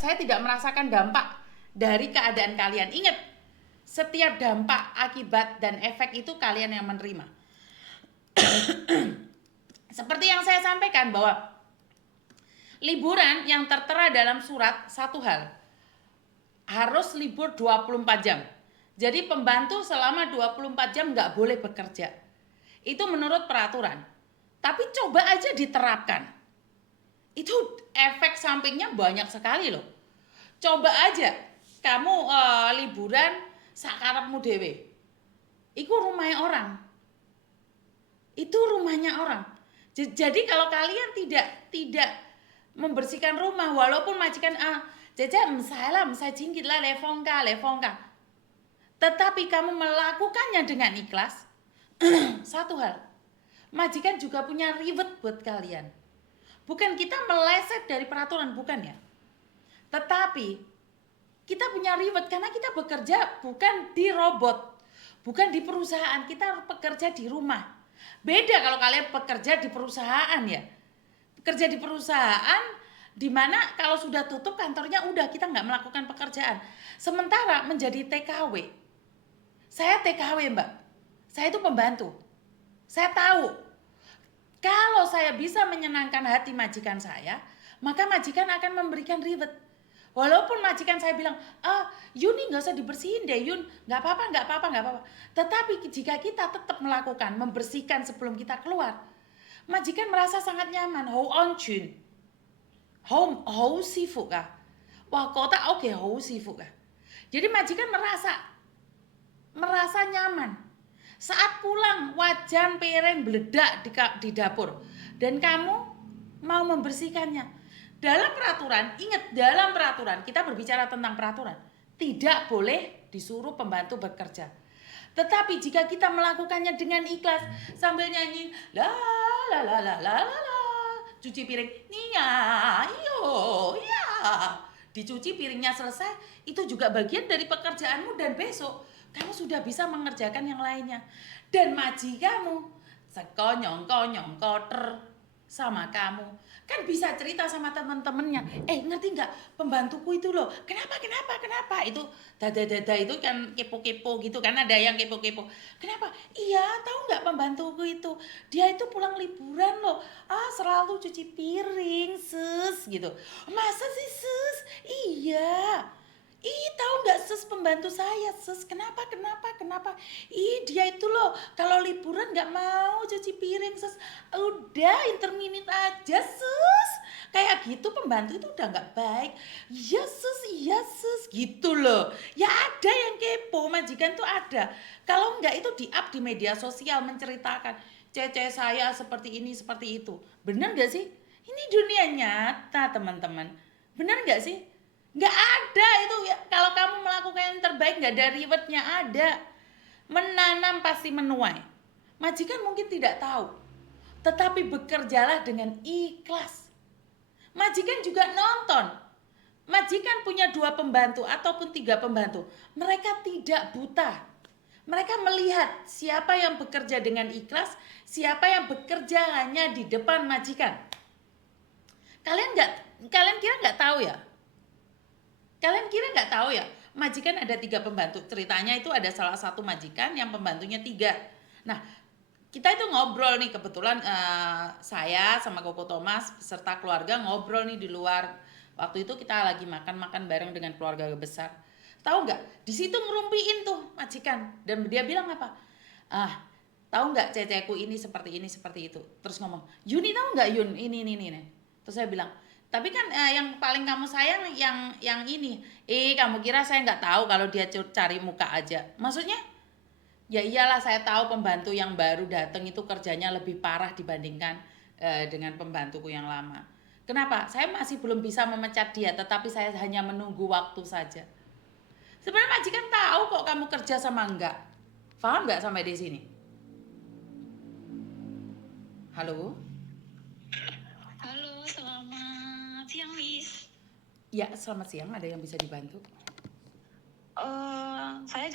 saya tidak merasakan dampak dari keadaan kalian. Ingat, setiap dampak, akibat, dan efek itu kalian yang menerima. Seperti yang saya sampaikan bahwa liburan yang tertera dalam surat satu hal, harus libur 24 jam. Jadi pembantu selama 24 jam nggak boleh bekerja. Itu menurut peraturan. Tapi coba aja diterapkan. Itu efek sampingnya banyak sekali loh. Coba aja kamu liburan sakarepmu dhewe. Iku rumahnya orang. Itu rumahnya orang. Jadi kalau kalian tidak membersihkan rumah, walaupun majikan Jaja saya jingkit lah lefongka. Tetapi kamu melakukannya dengan ikhlas, satu hal, majikan juga punya reward buat kalian. Bukan kita meleset dari peraturan, bukan ya. Tetapi kita punya reward karena kita bekerja bukan di robot, bukan di perusahaan, kita bekerja di rumah. Beda kalau kalian bekerja di perusahaan ya. Bekerja di perusahaan dimana kalau sudah tutup kantornya udah kita nggak melakukan pekerjaan. Sementara menjadi TKW, saya TKW mbak, saya itu pembantu. Saya tahu kalau saya bisa menyenangkan hati majikan saya, maka majikan akan memberikan reward. Walaupun majikan saya bilang, Yun nih nggak usah dibersihin deh Yun, nggak apa-apa. Tetapi jika kita tetap melakukan, membersihkan sebelum kita keluar, majikan merasa sangat nyaman. Hou on chun, hou sifu kah? Wah kota oke hou sifu kah? Jadi majikan merasa nyaman. Saat pulang wajan piring beledak di dapur dan kamu mau membersihkannya. Dalam peraturan, ingat dalam peraturan, kita berbicara tentang peraturan. Tidak boleh disuruh pembantu bekerja. Tetapi jika kita melakukannya dengan ikhlas sambil nyanyi la la la la la la, cuci piring nia iyo ya, dicuci piringnya selesai, itu juga bagian dari pekerjaanmu dan besok kamu sudah bisa mengerjakan yang lainnya. Dan majikanmu sekonyong-konyong kotor sama kamu kan bisa cerita sama teman-temannya, ngerti nggak pembantuku itu loh, kenapa itu dada itu kan kepo-kepo gitu kan, ada yang kepo-kepo, kenapa, iya tahu nggak pembantuku itu dia itu pulang liburan loh, selalu cuci piring sus gitu. Masa sih sus? Iya. Tahu nggak sus pembantu saya sus, kenapa? Dia itu loh kalau liburan nggak mau cuci piring sus, udah interminit aja sus, kayak gitu pembantu itu udah nggak baik. Iya sus gitu loh. Ya ada yang kepo, majikan tuh ada. Kalau nggak itu di up di media sosial menceritakan cece saya seperti ini seperti itu. Bener nggak sih? Ini dunia nyata teman-teman. Bener nggak sih? Nggak ada itu ya. Kalau kamu melakukan yang terbaik nggak ada rewardnya, ada. Menanam pasti menuai. Majikan mungkin tidak tahu, tetapi bekerjalah dengan ikhlas. Majikan juga nonton. Majikan punya 2 pembantu ataupun 3 pembantu. Mereka tidak buta. Mereka melihat siapa yang bekerja dengan ikhlas, siapa yang bekerja hanya di depan majikan. Kalian kira nggak tahu ya? Kalian kira nggak tahu ya? Majikan ada 3 pembantu. Ceritanya itu ada salah satu majikan yang pembantunya 3. Nah, kita itu ngobrol nih kebetulan saya sama Koko Thomas beserta keluarga ngobrol nih di luar. Waktu itu kita lagi makan bareng dengan keluarga besar. Tahu nggak? Di situ ngerumpiin tuh majikan dan dia bilang apa? Tahu nggak ceceku ini seperti itu. Terus ngomong, Yuni tahu nggak Yun ini. Terus saya bilang, tapi kan yang paling kamu sayang yang ini. Kamu kira saya nggak tahu kalau dia cari muka aja? Maksudnya? Ya iyalah saya tahu pembantu yang baru datang itu kerjanya lebih parah dibandingkan dengan pembantuku yang lama. Kenapa? Saya masih belum bisa memecat dia, tetapi saya hanya menunggu waktu saja. Sebenarnya majikan tahu kok kamu kerja sama enggak. Paham nggak sampai di sini? Halo? Halo, selamat siang, Miss. Ya, selamat siang. Ada yang bisa dibantu? Saya